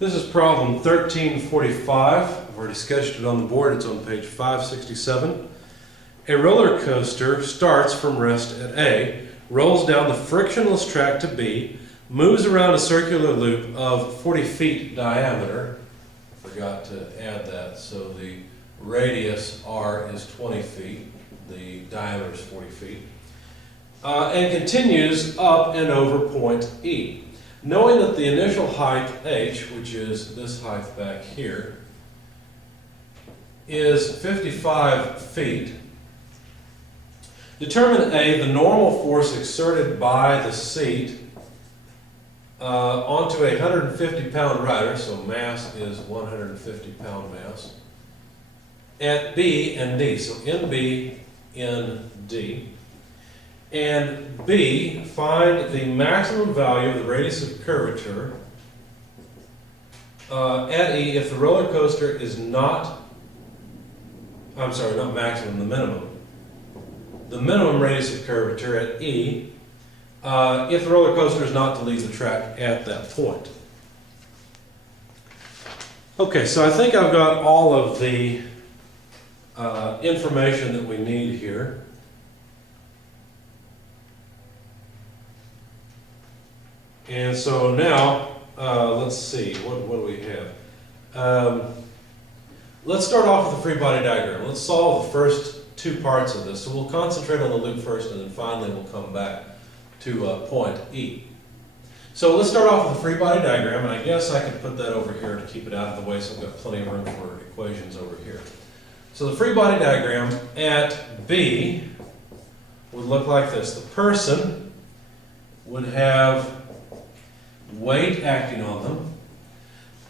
This is problem 1345. I've already sketched it on the board. It's on page 567. A roller coaster starts from rest at A, rolls down the frictionless track to B, moves around a circular loop of 40 feet diameter. Forgot to add that. So the radius R is 20 feet. The diameter is 40 feet. And continues up and over point E. Knowing that the initial height h, which is this height back here, is 55 feet, determine A, the normal force exerted by the seat onto a 150-pound rider, so mass is 150-pound mass, at B and D, so in B, in D. And B, find the maximum value of the radius of curvature at E if the roller coaster is not, I'm sorry, not maximum, the minimum. The minimum radius of curvature at E if the roller coaster is not to leave the track at that point. Okay, so I think I've got all of the information that we need here. And so now, let's see, what do we have? Let's start off with the free body diagram. Let's solve the first two parts of this. So we'll concentrate on the loop first, and then finally we'll come back to point E. So let's start off with the free body diagram, and I guess I could put that over here to keep it out of the way so I've got plenty of room for equations over here. So the free body diagram at B would look like this. The person would have weight acting on them,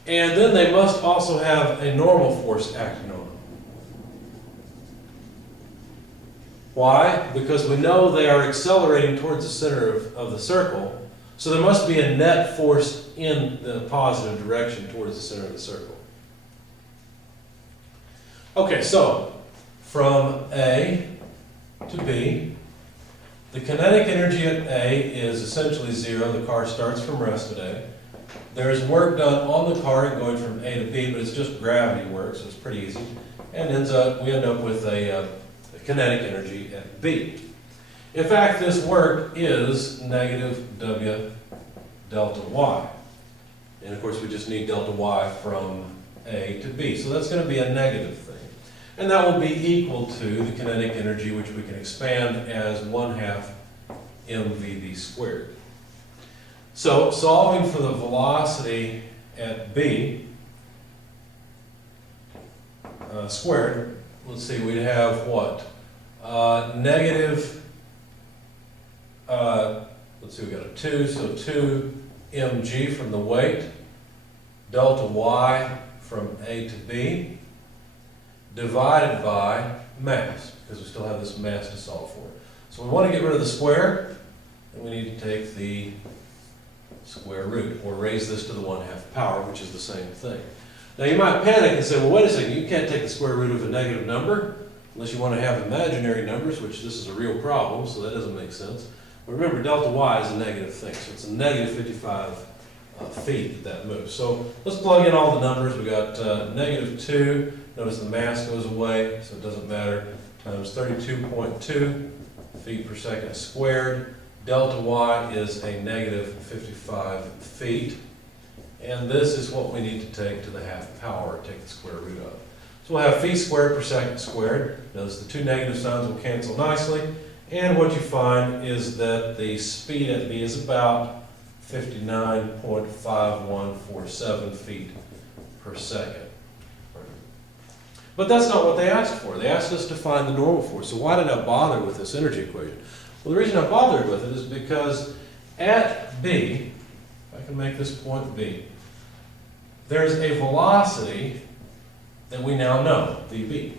and then they must also have a normal force acting on them. Why? Because we know they are accelerating towards the center of the circle, so there must be a net force in the positive direction towards the center of the circle. Okay, so from A to B, the kinetic energy at A is essentially zero. The car starts from rest at A. There's work done on the car going from A to B, but it's just gravity work, so it's pretty easy. And we end up with a kinetic energy at B. In fact, this work is negative W delta Y. And of course, we just need delta Y from A to B. So that's going to be a negative thing. And that will be equal to the kinetic energy, which we can expand as 1/2 mvv squared. So solving for the velocity at B squared, let's see, we'd have what? Let's see, we got a 2, so 2 mg from the weight, delta Y from A to B, divided by mass, because we still have this mass to solve for. So we want to get rid of the square, and we need to take the square root, or raise this to the 1/2 power, which is the same thing. Now you might panic and say, well, wait a second, you can't take the square root of a negative number, unless you want to have imaginary numbers, which this is a real problem, so that doesn't make sense. But remember, delta Y is a negative thing, so it's a negative 55 feet that moves. So let's plug in all the numbers. We got negative 2, notice the mass goes away, so it doesn't matter, times 32.2 feet per second squared. Delta Y is a negative 55 feet. And this is what we need to take to the 1/2 power, take the square root of. So we'll have feet squared per second squared. Notice the two negative signs will cancel nicely. And what you find is that the speed at B is about 59.5147 feet per second. But that's not what they asked for. They asked us to find the normal force. So why did I bother with this energy equation? Well, the reason I bothered with it is because at B, if I can make this point B, there's a velocity that we now know, VB.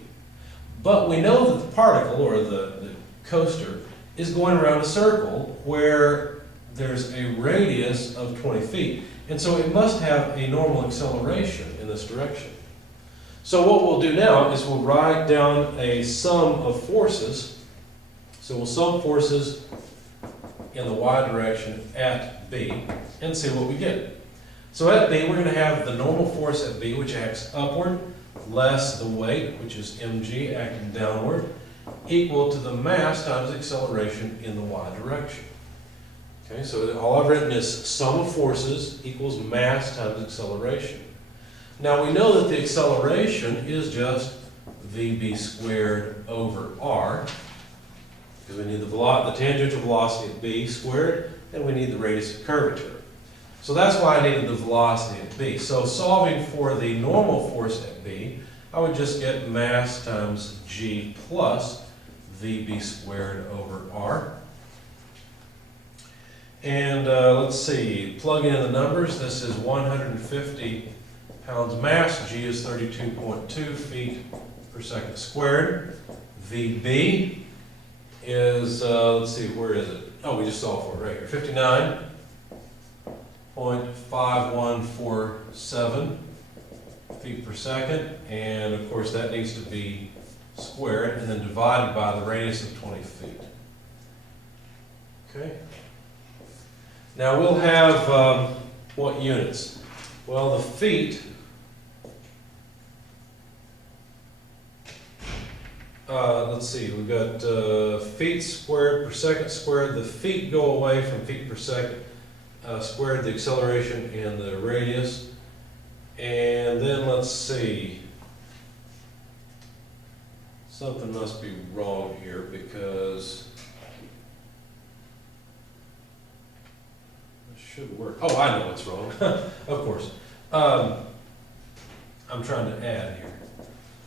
But we know that the particle, or the coaster, is going around a circle where there's a radius of 20 feet. And so it must have a normal acceleration in this direction. So what we'll do now is we'll write down a sum of forces. So we'll sum forces in the y direction at B and see what we get. So at B, we're going to have the normal force at B, which acts upward, less the weight, which is mg, acting downward, equal to the mass times the acceleration in the y direction. Okay, so all I've written is sum of forces equals mass times acceleration. Now we know that the acceleration is just VB squared over r, because we need the tangential velocity at B squared, and we need the radius of curvature. So that's why I needed the velocity at B. So solving for the normal force at B, I would just get mass times g plus VB squared over r. And let's see, plug in the numbers. This is 150 pounds mass. G is 32.2 feet per second squared. VB is, let's see, where is it? Oh, we just solved for it right here. 59.5147 feet per second. And of course that needs to be squared and then divided by the radius of 20 feet. Okay. Now we'll have what units? Well, the feet, let's see, we've got feet squared per second squared. The feet go away from feet per second squared, the acceleration and the radius. And then let's see, something must be wrong here because should work. Oh, I know what's wrong. Of course. I'm trying to add here.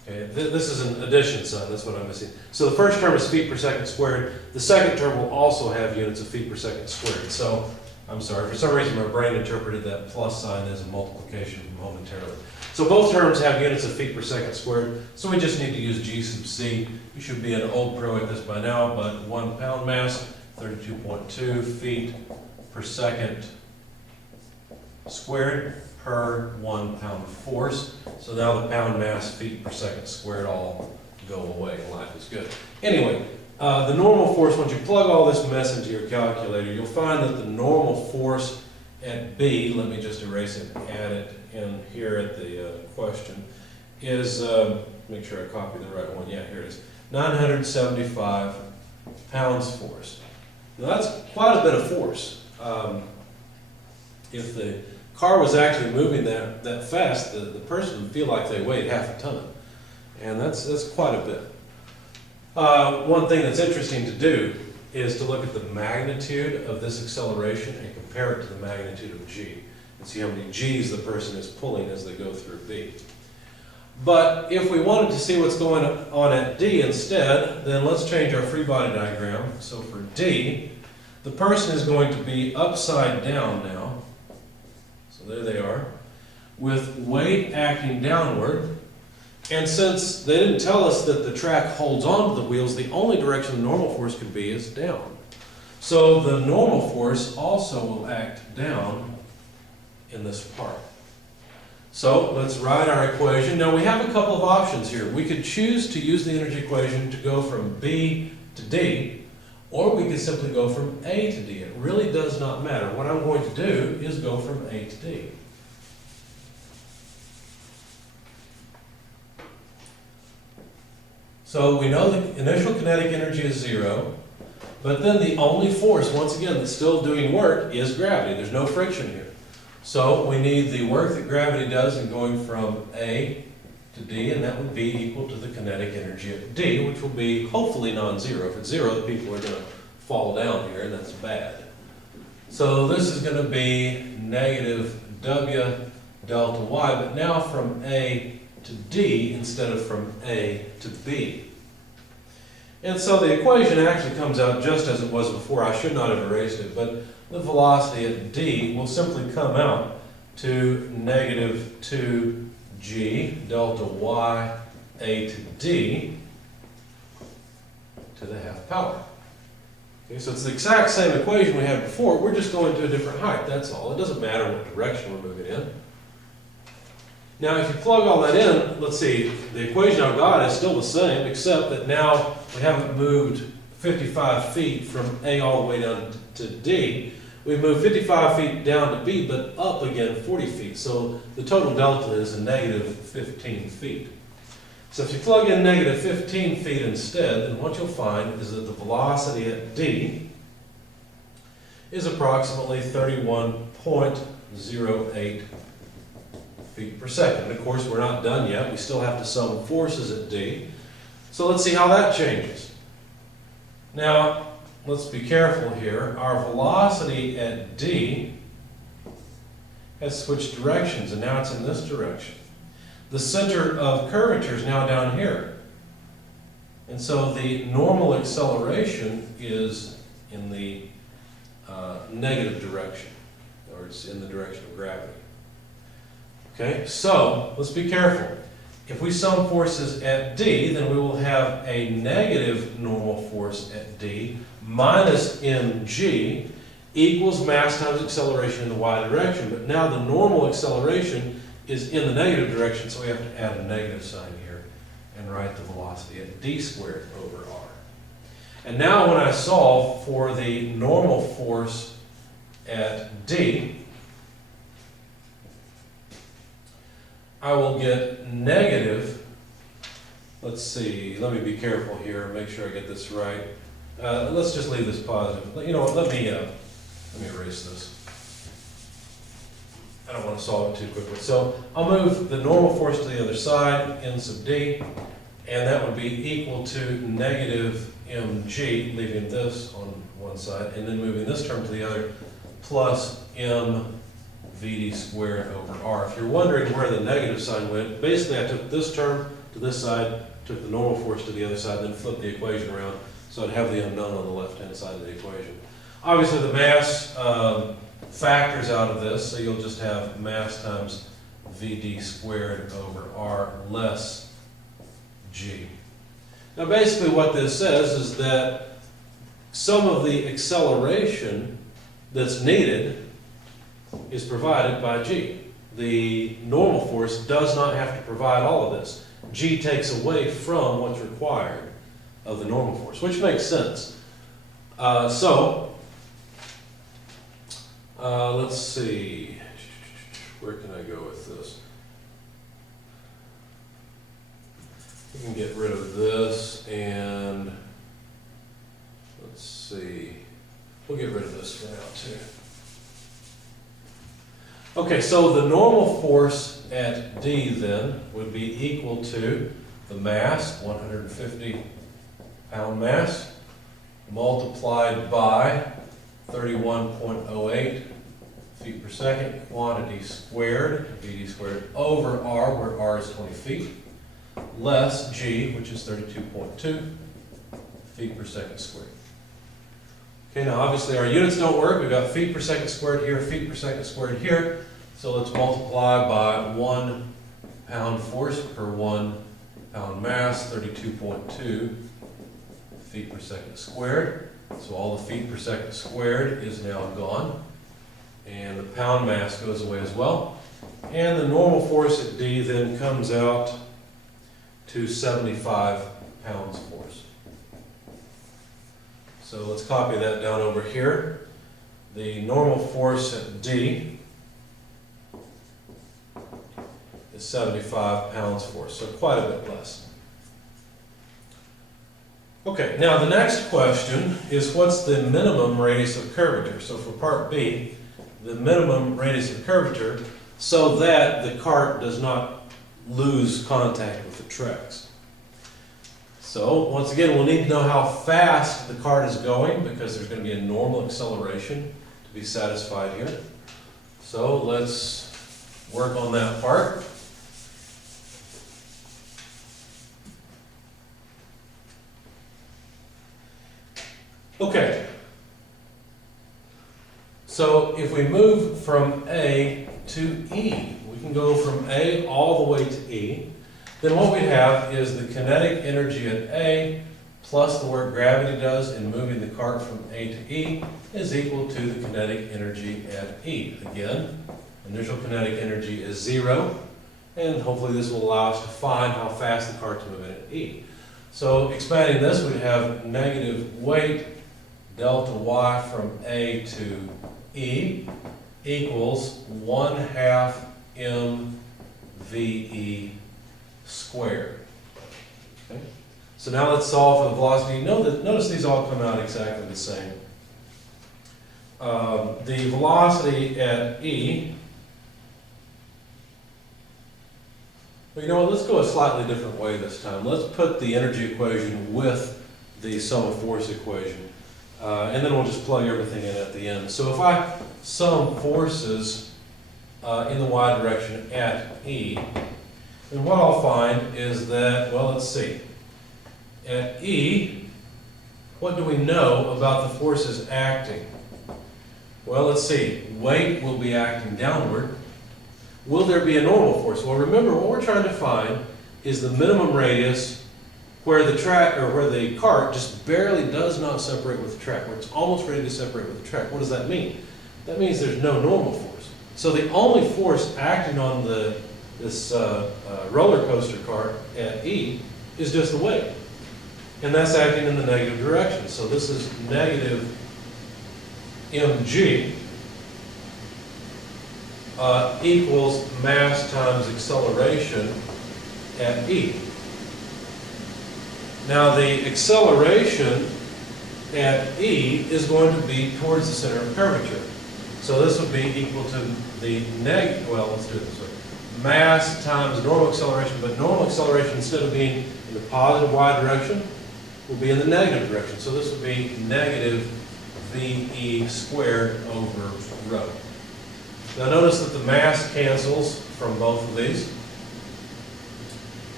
Okay, this is an addition sign. That's what I'm missing. So the first term is feet per second squared. The second term will also have units of feet per second squared. So I'm sorry. For some reason, my brain interpreted that plus sign as a multiplication momentarily. So both terms have units of feet per second squared. So we just need to use G sub C. You should be an old pro at this by now, but 1 pound mass, 32.2 feet per second squared per 1 pound force. So now the pound mass feet per second squared all go away. Life is good. Anyway, the normal force, once you plug all this mess into your calculator, you'll find that the normal force at B, let me just erase it and add it in here at the question, is, make sure I copy the right one. Yeah, here it is. 975 pounds force. Now that's quite a bit of force. If the car was actually moving that fast, the person would feel like they weighed half a ton. And that's quite a bit. One thing that's interesting to do is to look at the magnitude of this acceleration and compare it to the magnitude of g, and see how many g's the person is pulling as they go through B. But if we wanted to see what's going on at D instead, then let's change our free body diagram. So for D, the person is going to be upside down now. So there they are, with weight acting downward. And since they didn't tell us that the track holds on to the wheels, the only direction the normal force could be is down. So the normal force also will act down in this part. So let's write our equation. Now we have a couple of options here. We could choose to use the energy equation to go from B to D, or we could simply go from A to D. It really does not matter. What I'm going to do is go from A to D. So we know the initial kinetic energy is 0, but then the only force, once again, that's still doing work is gravity. There's no friction here. So we need the work that gravity does in going from A to D, and that would be equal to the kinetic energy at D, which will be hopefully non-zero. If it's 0, the people are going to fall down here, and that's bad. So this is going to be negative W delta Y, but now from A to D instead of from A to B. And so the equation actually comes out just as it was before. I should not have erased it, but the velocity at D will simply come out to negative 2g delta Y A to D to the half power. Okay, so it's the exact same equation we had before. We're just going to a different height, that's all. It doesn't matter what direction we're moving in. Now, if you plug all that in, let's see, the equation I've got is still the same, except that now we haven't moved 55 feet from A all the way down to D. We moved 55 feet down to B, but up again 40 feet. So the total delta is a negative 15 feet. So if you plug in negative 15 feet instead, then what you'll find is that the velocity at D is approximately 31.08 feet per second. And of course, we're not done yet. We still have to sum forces at D. So let's see how that changes. Now, let's be careful here. Our velocity at D has switched directions, and now it's in this direction. The center of curvature is now down here. And so the normal acceleration is in the negative direction, or it's in the direction of gravity. Okay, so let's be careful. If we sum forces at D, then we will have a negative normal force at D minus mg equals mass times acceleration in the y direction. But now the normal acceleration is in the negative direction, so we have to add a negative sign here and write the velocity at d squared over r. And now when I solve for the normal force at D, I will get negative, let's see, let me be careful here, make sure I get this right. Let's just leave this positive. You know what, let me erase this. I don't want to solve it too quickly. So I'll move the normal force to the other side, n sub d, and that would be equal to negative mg, leaving this on one side, and then moving this term to the other, plus m vd squared over r. If you're wondering where the negative sign went, basically I took this term to this side, took the normal force to the other side, then flipped the equation around, so I'd have the unknown on the left-hand side of the equation. Obviously the mass factors out of this, so you'll just have mass times vd squared over r less g. Now basically what this says is that some of the acceleration that's needed is provided by g. The normal force does not have to provide all of this. G takes away from what's required of the normal force, which makes sense. Let's see, where can I go with this? We can get rid of this, and let's see, we'll get rid of this for now too. Okay, so the normal force at D then would be equal to the mass, 150 pound mass, multiplied by 31.08 feet per second, quantity squared, Vd squared, over R, where R is 20 feet, less G, which is 32.2 feet per second squared. Okay, now obviously our units don't work. We've got feet per second squared here, feet per second squared here. So let's multiply by 1 pound force per 1 pound mass, 32.2 feet per second squared. So all the feet per second squared is now gone. And the pound mass goes away as well. And the normal force at D then comes out to 75 pounds force. So let's copy that down over here. The normal force at D is 75 pounds force, so quite a bit less. Okay, now the next question is what's the minimum radius of curvature? So for part B, the minimum radius of curvature so that the cart does not lose contact with the tracks. So once again, we'll need to know how fast the cart is going because there's going to be a normal acceleration to be satisfied here. So let's work on that part. Okay, so if we move from A to E, we can go from A all the way to E, then what we have is the kinetic energy at A plus the work gravity does in moving the cart from A to E is equal to the kinetic energy at E. Again, initial kinetic energy is 0, and hopefully this will allow us to find how fast the cart's moving at E. So expanding this, we'd have negative weight delta y from A to E equals 1/2 mve squared. Okay? So now let's solve for the velocity. Notice these all come out exactly the same. The velocity at E, well, you know what, let's go a slightly different way this time. Let's put the energy equation with the sum of force equation, and then we'll just plug everything in at the end. So if I sum forces in the y direction at E, then what I'll find is that, well, let's see. At E, what do we know about the forces acting? Well, let's see. Weight will be acting downward. Will there be a normal force? Well, remember, what we're trying to find is the minimum radius where the track, or where the cart just barely does not separate with the track, where it's almost ready to separate with the track. What does that mean? That means there's no normal force. So the only force acting on this roller coaster cart at E is just the weight. And that's acting in the negative direction. So this is negative mg equals mass times acceleration at E. Now the acceleration at E is going to be towards the center of curvature. So this would be equal to the well, let's do it this way. Mass times normal acceleration, but normal acceleration, instead of being in the positive y direction, will be in the negative direction. So this would be negative VE squared over rho. Now notice that the mass cancels from both of these.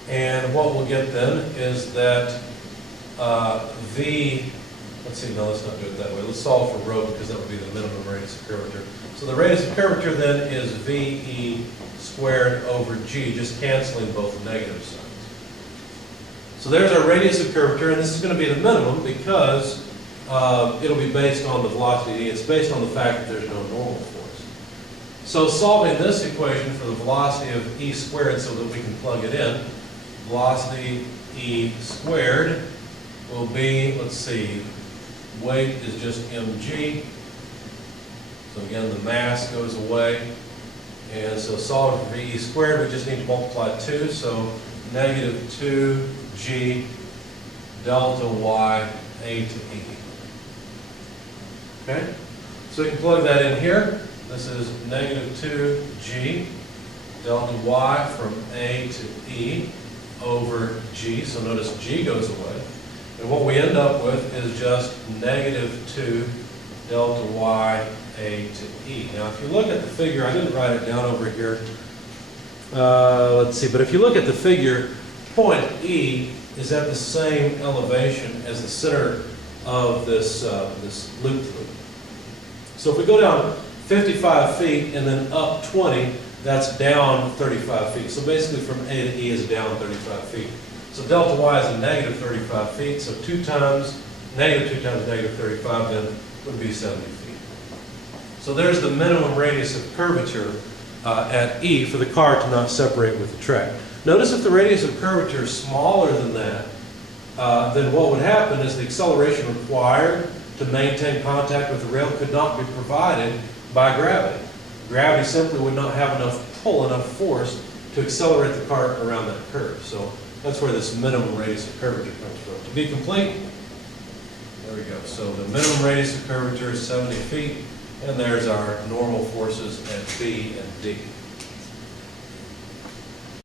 And what we'll get then is that let's see, no, let's not do it that way. Let's solve for rho because that would be the minimum radius of curvature. So the radius of curvature then is VE squared over G, just canceling both negative signs. So there's our radius of curvature, and this is going to be the minimum because it'll be based on the velocity. It's based on the fact that there's no normal force. So solving this equation for the velocity of E squared so that we can plug it in, velocity E squared will be, let's see, weight is just mg. So again, the mass goes away. And so solving for VE squared, we just need to multiply 2. So negative 2g delta y a to E. Okay? So we can plug that in here. This is negative 2g delta y from A to E over g. So notice g goes away. And what we end up with is just negative 2 delta y a to E. Now if you look at the figure, I didn't write it down over here. Let's see, but if you look at the figure, point E is at the same elevation as the center of this loop. So if we go down 55 feet and then up 20, that's down 35 feet. So basically from A to E is down 35 feet. So delta y is a negative 35 feet, so negative 2 times negative 35 then would be 70 feet. So there's the minimum radius of curvature at E for the car to not separate with the track. Notice if the radius of curvature is smaller than that, then what would happen is the acceleration required to maintain contact with the rail could not be provided by gravity. Gravity simply would not have enough pull, enough force to accelerate the cart around that curve. So that's where this minimum radius of curvature comes from. To be complete, there we go. So the minimum radius of curvature is 70 feet, and there's our normal forces at B and D.